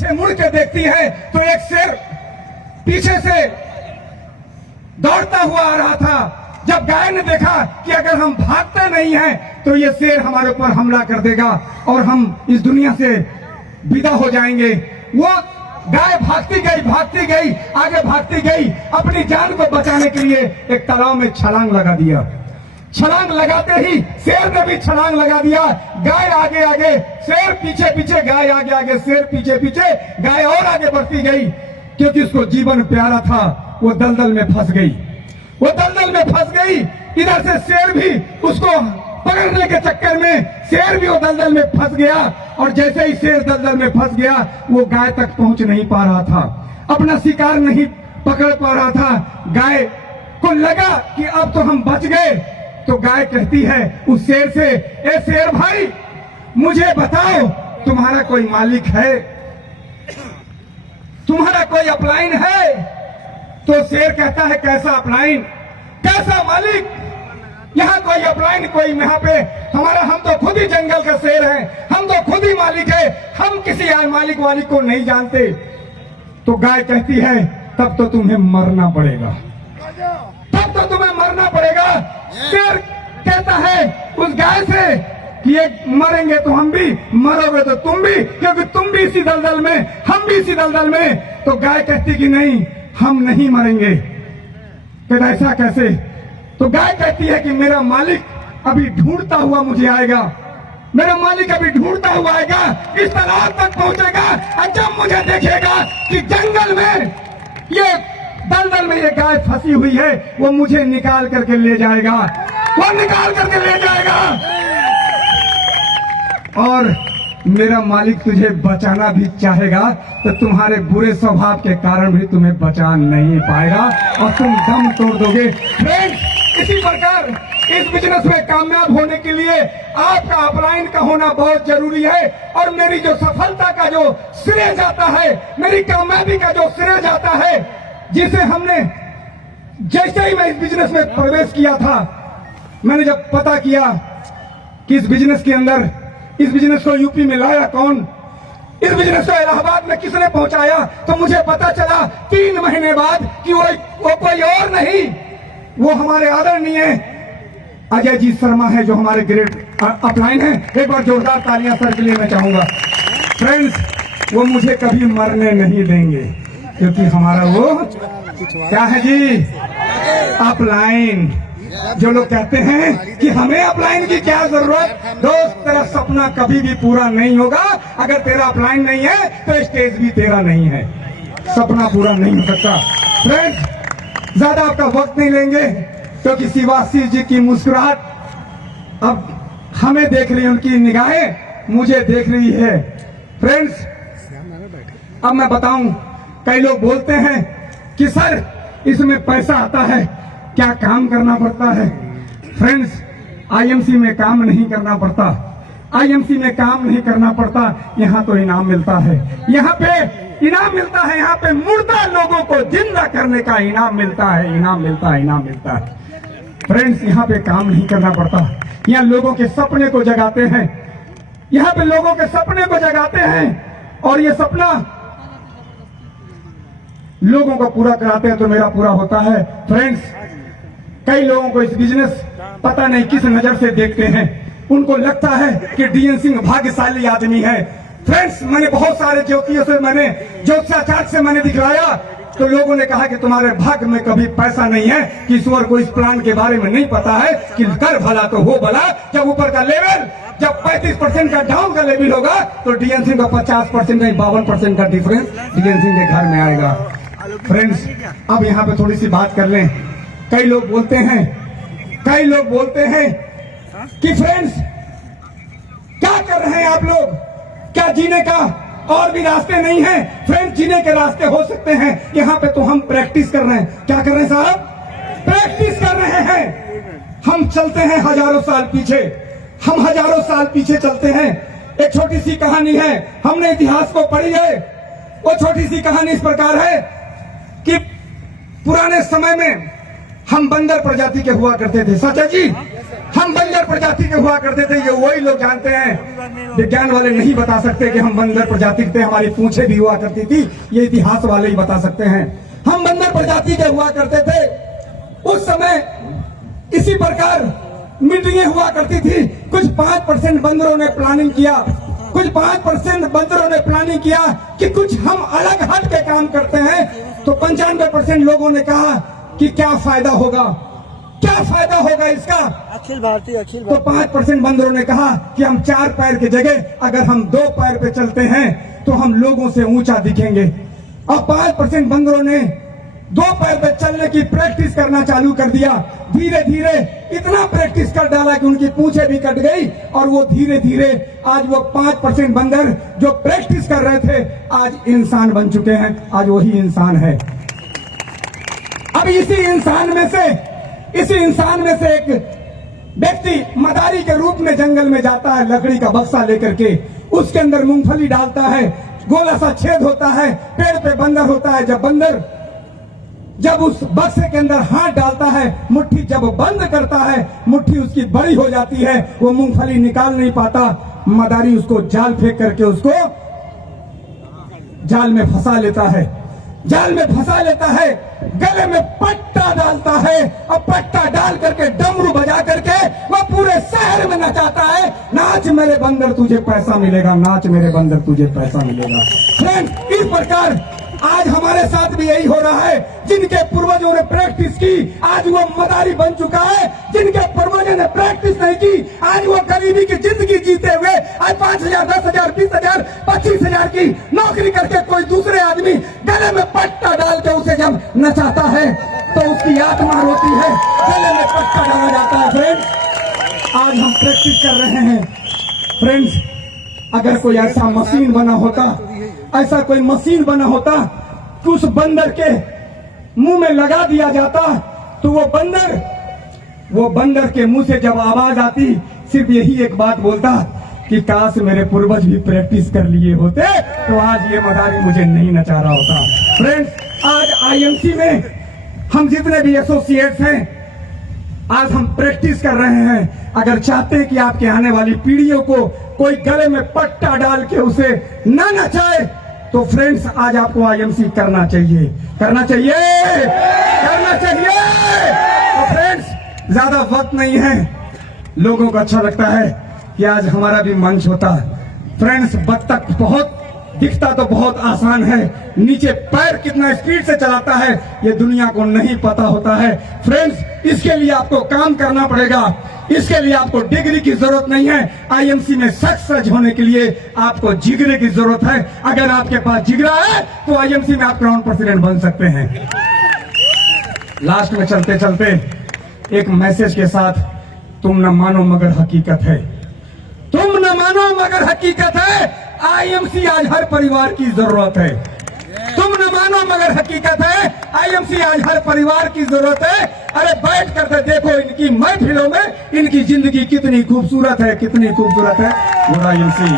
से मुड़ के देखती है तो एक शेर पीछे से दौड़ता हुआ आ रहा था। जब गाय ने देखा कि अगर हम भागते नहीं हैं तो ये शेर हमारे ऊपर हमला कर देगा और हम इस दुनिया से विदा हो जाएंगे, वो गाय भागती गई, आगे भागती गई, अपनी जान को बचाने के लिए एक तालाब में छलांग लगा दिया। छलांग लगाते ही शेर ने भी छलांग लगा दिया। गाय आगे आगे, शेर पीछे पीछे, गाय आगे आगे, शेर पीछे पीछे, गाय और आगे बढ़ती गई क्योंकि उसको जीवन प्यारा था। वो दलदल में फंस गई, वो दलदल में फंस गई। इधर से शेर भी उसको पकड़ने के चक्कर में शेर भी वो दलदल में फंस गया और जैसे ही शेर दलदल में फंस गया वो गाय तक पहुंच नहीं पा रहा था, अपना शिकार नहीं पकड़ पा रहा था। गाय को लगा कि अब तो हम बच गए, तो गाय कहती है उस शेर से, ए शेर भाई मुझे बताओ तुम्हारा कोई मालिक है, तुम्हारा कोई अपलाइन है? तो शेर कहता है कैसा अपलाइन, कैसा मालिक, यहाँ कोई अपलाइन कोई यहाँ पे हमारा, हम तो खुद ही जंगल का शेर है, हम तो खुद ही मालिक है, हम किसी मालिक वालिक को नहीं जानते। तो गाय कहती है तब तो तुम्हें मरना पड़ेगा, तब तो तुम्हें मरना पड़ेगा। शेर कहता है उस गाय से कि ये मरेंगे तो हम भी, मरोगे तो तुम भी, क्योंकि तुम भी इसी दलदल में, हम भी इसी दलदल में। तो गाय कहती कि नहीं हम नहीं मरेंगे। कहता ऐसा कैसे? तो गाय कहती है कि मेरा मालिक अभी ढूंढता हुआ मुझे आएगा, मेरा मालिक अभी ढूंढता हुआ आएगा, इस तालाब तक पहुंचेगा और जब मुझे देखेगा कि जंगल में ये दलदल में ये गाय फंसी हुई है, वो मुझे निकाल करके ले जाएगा, वो निकाल करके ले जाएगा और मेरा मालिक तुझे बचाना भी चाहेगा तो तुम्हारे बुरे स्वभाव के कारण भी तुम्हें बचा नहीं पाएगा और तुम दम तोड़ दोगे। फ्रेंड्स, इसी प्रकार इस बिजनेस में कामयाब होने के लिए आपका अपलाइन का होना बहुत जरूरी है। और मेरी जो सफलता का जो श्रेय जाता है, मेरी कामयाबी का जो श्रेय जाता है, जिसे हमने, जैसे ही मैं इस बिजनेस में प्रवेश किया था, मैंने जब पता किया कि इस बिजनेस के अंदर, इस बिजनेस को यूपी में लाया कौन, इस बिजनेस को इलाहाबाद में किसने पहुंचाया, तो मुझे पता चला 3 महीने बाद कि वो कोई और नहीं, वो हमारे आदरणीय अजय जी शर्मा है, जो हमारे ग्रेट अपलाइन है। एक बार जोरदार तालियां सर के लिए मैं चाहूंगा। फ्रेंड्स, वो मुझे कभी मरने नहीं देंगे क्योंकि हमारा वो क्या है जी, अपलाइन। जो लोग कहते हैं कि हमें अपलाइन की क्या जरूरत, दोस्त तेरा सपना कभी भी पूरा नहीं होगा अगर तेरा अपलाइन नहीं है तो स्टेज भी तेरा नहीं है, सपना पूरा नहीं हो सकता। फ्रेंड्स, ज्यादा आपका वक्त नहीं लेंगे क्योंकि शिवासी जी की मुस्कुराहट अब हमें देख रही है, उनकी निगाहें मुझे देख रही है। फ्रेंड्स, अब मैं बताऊं, कई लोग बोलते हैं कि सर इसमें पैसा आता है, क्या काम करना पड़ता है? फ्रेंड्स, आईएमसी में काम नहीं करना पड़ता, आईएमसी में काम नहीं करना पड़ता, यहाँ तो इनाम मिलता है, यहाँ पे इनाम मिलता है, यहाँ पे मुर्दा लोगों को जिंदा करने का इनाम मिलता है, इनाम मिलता है, इनाम मिलता है। फ्रेंड्स, यहाँ पे काम नहीं करना पड़ता, यहाँ लोगों के सपने को जगाते हैं, यहाँ पे लोगों के सपने को जगाते हैं और ये सपना लोगों को पूरा कराते हैं तो मेरा पूरा होता है। फ्रेंड्स, कई लोगों को इस बिजनेस पता नहीं किस नजर से देखते हैं, उनको लगता है कि डीएन सिंह भाग्यशाली आदमी है। फ्रेंड्स, मैंने बहुत सारे ज्योतियों से, मैंने ज्योतिषाचार्य से मैंने दिखलाया तो लोगों ने कहा कि तुम्हारे भाग्य में कभी पैसा नहीं है, कि ईश्वर को इस प्लान के बारे में नहीं पता है कि कर भला तो हो भला। जब ऊपर का लेवल, जब 35% का डाउन का लेवल होगा तो डीएन सिंह का 50% नहीं 52% का डिफरेंस डीएन सिंह के घर में आएगा। फ्रेंड्स, अब यहाँ पे थोड़ी सी बात कर लें। कई लोग बोलते हैं कि फ्रेंड्स क्या कर रहे हैं आप लोग, क्या जीने का और भी रास्ते नहीं है? फ्रेंड्स, जीने के रास्ते हो सकते हैं, यहाँ पे तो हम प्रैक्टिस कर रहे हैं। क्या कर रहे हैं साहब? प्रैक्टिस कर रहे हैं। हम चलते हैं हजारों साल पीछे, हम हजारों साल पीछे चलते हैं। एक छोटी सी कहानी है, हमने इतिहास को पढ़ी है। वो छोटी सी कहानी इस प्रकार है कि पुराने समय में हम बंदर प्रजाति के हुआ करते थे। सच है जी, हम बंदर प्रजाति के हुआ करते थे। ये वही लोग जानते हैं, विज्ञान वाले नहीं बता सकते कि हम बंदर प्रजाति के थे। हमारी पूंछें भी हुआ करती थी, ये इतिहास वाले ही बता सकते हैं। हम बंदर प्रजाति के हुआ करते थे। उस समय इसी प्रकार मीटिंगें हुआ करती थी। कुछ 5% बंदरों ने प्लानिंग किया, कुछ 5% बंदरों ने प्लानिंग किया कि कुछ हम अलग हट के काम करते हैं। तो 95% लोगों ने कहा कि क्या फायदा होगा, क्या फायदा होगा इसका। अखिल भारतीय तो 5% बंदरों ने कहा कि हम 4 पैर की जगह अगर हम 2 पैर पे चलते हैं तो हम लोगों से ऊंचा दिखेंगे। और 5% बंदरों ने 2 पैर पे चलने की प्रैक्टिस करना चालू कर दिया। धीरे धीरे इतना प्रैक्टिस कर डाला कि उनकी पूंछें भी कट गई और वो धीरे धीरे आज वो 5% बंदर जो प्रैक्टिस कर रहे थे आज इंसान बन चुके हैं। आज वही इंसान है। अब इसी इंसान में से एक व्यक्ति मदारी के रूप में जंगल में जाता है, लकड़ी का बक्सा लेकर के, उसके अंदर मूंगफली डालता है, गोला सा छेद होता है, पेड़ पे बंदर होता है। जब बंदर जब उस बक्से के अंदर हाथ डालता है, मुट्ठी जब बंद करता है, मुट्ठी उसकी बड़ी हो जाती है, वो मूंगफली निकाल नहीं पाता। मदारी उसको जाल फेंक करके उसको जाल में फंसा लेता है, जाल में फंसा लेता है, गले में पट्टा डालता है और पट्टा डाल करके डमरू बजा करके वह पूरे शहर में नचाता है, नाच मेरे बंदर तुझे पैसा मिलेगा, नाच मेरे बंदर तुझे पैसा मिलेगा। फ्रेंड्स, इस प्रकार आज हमारे साथ भी यही हो रहा है। जिनके पूर्वजों ने प्रैक्टिस की आज वो मदारी बन चुका है, जिनके पूर्वजों ने प्रैक्टिस नहीं की आज वो गरीबी की जिंदगी जीते हुए आज 5,000, 10,000, 20,000, 25,000 की नौकरी करके कोई दूसरे आदमी गले में पट्टा डाल के उसे जब नचाता है तो उसकी आत्मा रोती है, गले में पट्टा डाला जाता है। फ्रेंड्स, आज हम प्रैक्टिस कर रहे हैं। फ्रेंड्स, अगर कोई ऐसा मशीन बना होता, ऐसा कोई मशीन बना होता कि उस बंदर के मुंह में लगा दिया जाता तो वो बंदर के मुंह से जब आवाज आती सिर्फ यही एक बात बोलता कि काश मेरे पूर्वज भी प्रैक्टिस कर लिए होते तो आज ये मदारी मुझे नहीं नचा रहा होता। फ्रेंड्स, आज आईएमसी में हम जितने भी एसोसिएट्स हैं आज हम प्रैक्टिस कर रहे हैं। अगर चाहते हैं कि आपके आने वाली पीढ़ियों को कोई गले में पट्टा डाल के उसे न नचाए तो फ्रेंड्स आज आपको आईएमसी करना चाहिए, करना चाहिए, करना चाहिए। तो फ्रेंड्स, ज्यादा वक्त नहीं है, लोगों को अच्छा लगता है कि आज हमारा भी मंच होता। फ्रेंड्स, बत्तख बहुत दिखता तो बहुत आसान है, नीचे पैर कितना स्पीड से चलाता है ये दुनिया को नहीं पता होता है। फ्रेंड्स, इसके लिए आपको काम करना पड़ेगा, इसके लिए आपको डिग्री की जरूरत नहीं है। आईएमसी में सक्सेस होने के लिए आपको जिगरे की जरूरत है। अगर आपके पास जिगरा है तो आईएमसी में आप ग्राउंड प्रेसिडेंट बन सकते हैं। लास्ट में चलते चलते एक मैसेज के साथ, तुम न मानो मगर हकीकत है, तुम न मानो मगर हकीकत है। आईएमसी आज हर परिवार की जरूरत है। तुम न मानो मगर हकीकत है, आईएमसी आज हर परिवार की जरूरत है। अरे बैठ कर देखो इनकी महफिलों में इनकी जिंदगी कितनी खूबसूरत है, कितनी खूबसूरत है। आईएमसी